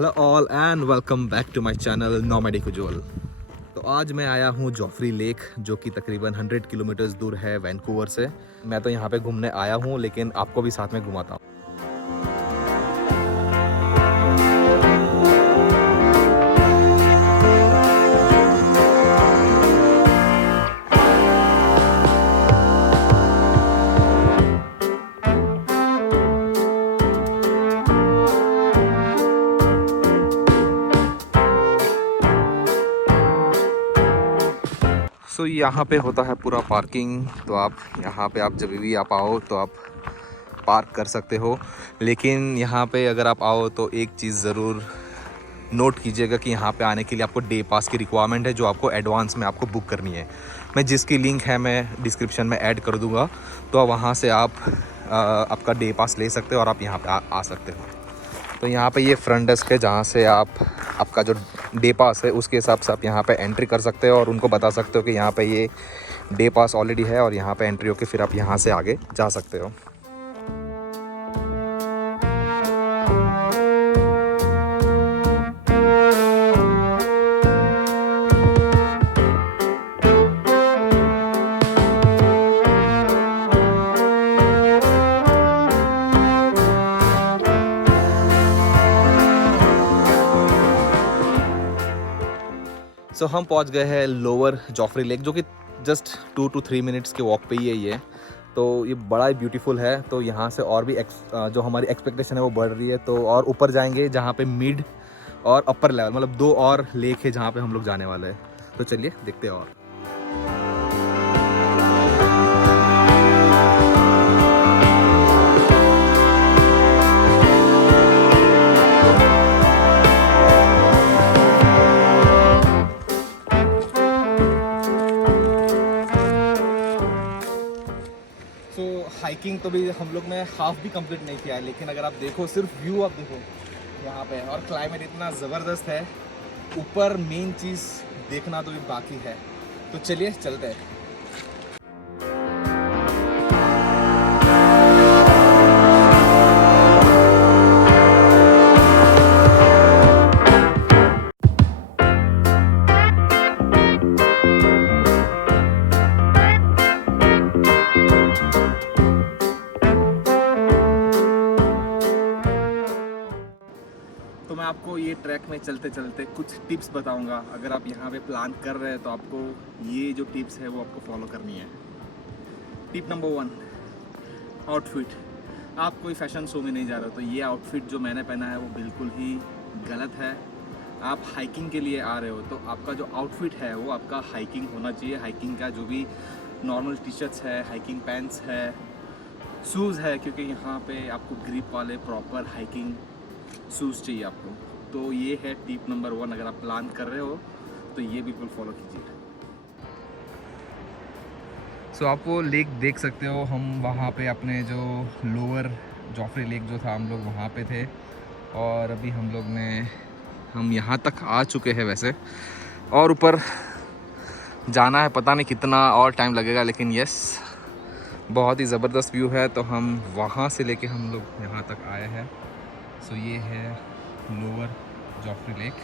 Hello all and welcome back to my channel नॉमेडी कुजूल। तो आज मैं आया हूँ जॉफरी लेक, जो कि तकरीबन 100 किलोमीटर्स दूर है वैंकूवर से। मैं तो यहाँ पे घूमने आया हूँ, लेकिन आपको भी साथ में घुमाता हूँ। सो यहाँ पे होता है पूरा पार्किंग, तो आप यहाँ पे आप जब भी आप आओ तो आप पार्क कर सकते हो। लेकिन यहाँ पे अगर आप आओ तो एक चीज़ ज़रूर नोट कीजिएगा कि यहाँ पे आने के लिए आपको डे पास की रिक्वायरमेंट है, जो आपको एडवांस में आपको बुक करनी है। मैं जिसकी लिंक है मैं डिस्क्रिप्शन में ऐड कर दूँगा, तो वहाँ से आप आपका डे पास ले सकते हो और आप यहाँ पे आ सकते हो। तो यहाँ पे ये फ्रंट डेस्क है, जहाँ से आपका जो डे पास है उसके हिसाब से आप यहाँ पे एंट्री कर सकते हो और उनको बता सकते हो कि यहाँ पे ये डे पास ऑलरेडी है और यहाँ पे एंट्री होके फिर आप यहाँ से आगे जा सकते हो। सो हम पहुंच गए हैं लोअर जॉफरी लेक, जो कि जस्ट 2 to 3 मिनट्स के वॉक पे ही है ये। तो ये बड़ा ही ब्यूटीफुल है। तो यहाँ से और भी जो हमारी एक्सपेक्टेशन है वो बढ़ रही है। तो और ऊपर जाएंगे, जहाँ पे मिड और अपर लेवल मतलब 2 और लेक है जहाँ पे हम लोग जाने वाले हैं। तो चलिए देखते हैं। और हाइकिंग तो भी हम लोग ने हाफ भी कंप्लीट नहीं किया है, लेकिन अगर आप देखो, सिर्फ व्यू आप देखो यहाँ पे, और क्लाइमेट इतना ज़बरदस्त है। ऊपर मेन चीज़ देखना तो भी बाकी है। तो चलिए चलते हैं। तो मैं आपको ये ट्रैक में चलते चलते कुछ टिप्स बताऊंगा। अगर आप यहाँ पे प्लान कर रहे हैं तो आपको ये जो टिप्स है वो आपको फॉलो करनी है। Tip number 1, outfit. आप कोई फैशन शो में नहीं जा रहे हो, तो ये आउटफिट जो मैंने पहना है वो बिल्कुल ही गलत है। आप हाइकिंग के लिए आ रहे हो तो आपका जो आउटफिट है वो आपका हाइकिंग होना चाहिए। हाइकिंग का जो भी नॉर्मल टी शर्ट्स है, हाइकिंग पैंट्स है, शूज़ है, क्योंकि यहाँ पे आपको ग्रिप वाले प्रॉपर हाइकिंग शूज़ चाहिए आपको। तो ये है टिप नंबर 1। अगर आप प्लान कर रहे हो तो ये बिल्कुल फॉलो कीजिए। सो आप वो लेक देख सकते हो। हम वहाँ पे अपने जो लोअर जॉफरी लेक जो था, हम लोग वहाँ पे थे, और अभी हम यहाँ तक आ चुके हैं वैसे। और ऊपर जाना है, पता नहीं कितना और टाइम लगेगा, लेकिन यस, बहुत ही ज़बरदस्त व्यू है। तो हम वहाँ से लेके हम लोग यहाँ तक आए हैं। सो ये है लोअर जॉफरी लेक।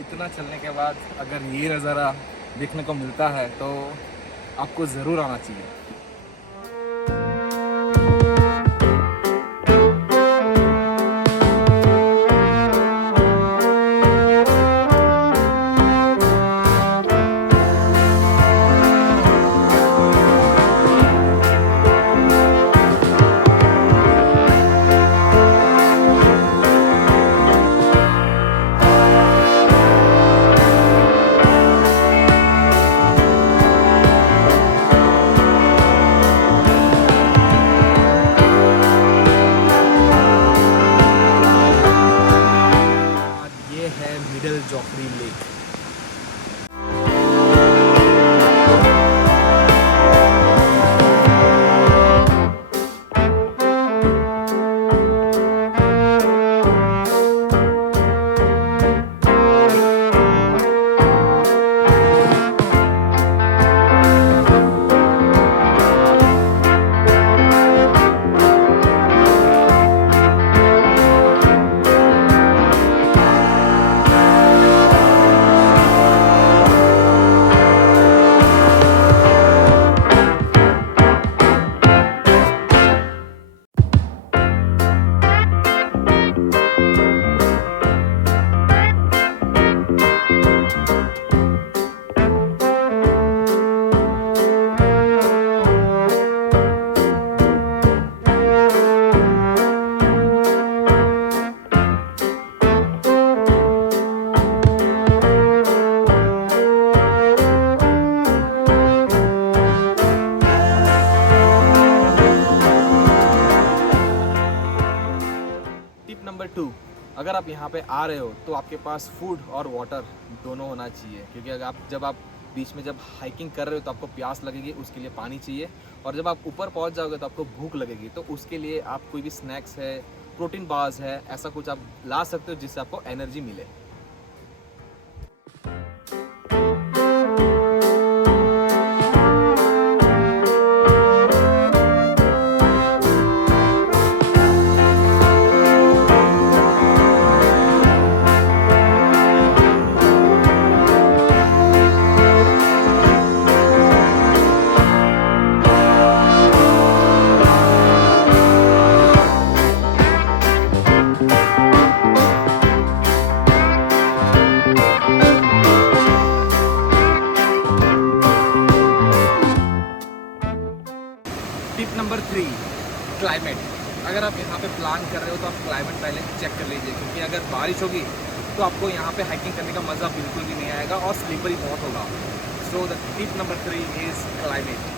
इतना चलने के बाद अगर ये नज़ारा देखने को मिलता है तो आपको ज़रूर आना चाहिए। Middle Joffrey lake. अगर आप यहाँ पे आ रहे हो तो आपके पास फूड और वाटर दोनों होना चाहिए, क्योंकि अगर जब आप बीच में जब हाइकिंग कर रहे हो तो आपको प्यास लगेगी, उसके लिए पानी चाहिए। और जब आप ऊपर पहुँच जाओगे तो आपको भूख लगेगी, तो उसके लिए आप कोई भी स्नैक्स है, प्रोटीन बार्स है, ऐसा कुछ आप ला सकते हो जिससे आपको एनर्जी मिले। Tip number 3, climate. अगर आप यहाँ पे प्लान कर रहे हो तो आप क्लाइमेट पहले चेक कर लीजिए, क्योंकि अगर बारिश होगी तो आपको यहाँ पे हाइकिंग करने का मज़ा बिल्कुल भी नहीं आएगा और स्लीपरी बहुत होगा। So the tip number 3 is climate.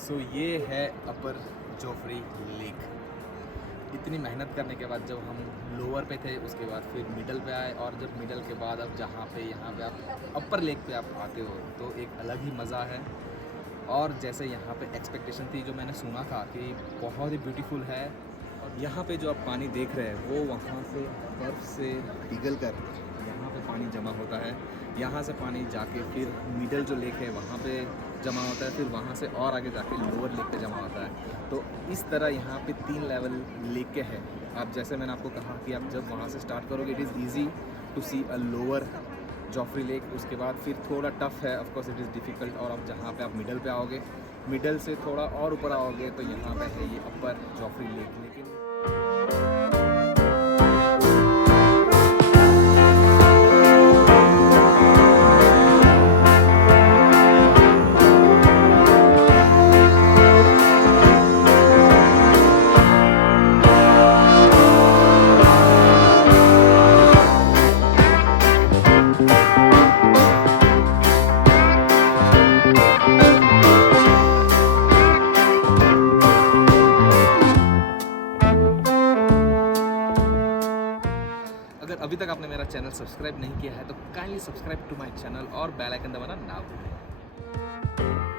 So ये है अपर जोफरी लेक। इतनी मेहनत करने के बाद जब हम लोअर पे थे, उसके बाद फिर मिडल पे आए, और जब मिडल के बाद अब जहाँ पे यहाँ पे आप अपर लेक पे आप आते हो तो एक अलग ही मज़ा है। और जैसे यहाँ पे एक्सपेक्टेशन थी, जो मैंने सुना था कि बहुत ही ब्यूटीफुल है, और यहाँ पे जो आप पानी देख रहे हैं वो वहाँ से बर्फ़ से पिघल कर यहाँ पे पानी जमा होता है। यहाँ से पानी जाके फिर मिडल जो लेक है वहाँ पे जमा होता है, फिर वहाँ से और आगे जाके लोअर लेक पे जमा होता है। तो इस तरह यहाँ पे 3 लेवल लेक के हैं। आप जैसे मैंने आपको कहा कि आप जब वहाँ से स्टार्ट करोगे it is easy to C a lower जोफरी lake. उसके बाद फिर थोड़ा टफ है, of course it is difficult. और अब जहाँ पे आप मिडल पे आओगे, मिडल से थोड़ा और ऊपर आओगे तो यहाँ पे है ये अपर जोफरी लेक। लेकिन अगर अभी तक आपने मेरा चैनल सब्सक्राइब नहीं किया है तो kindly subscribe to my channel और बेल आइकन दबाना ना भूलें।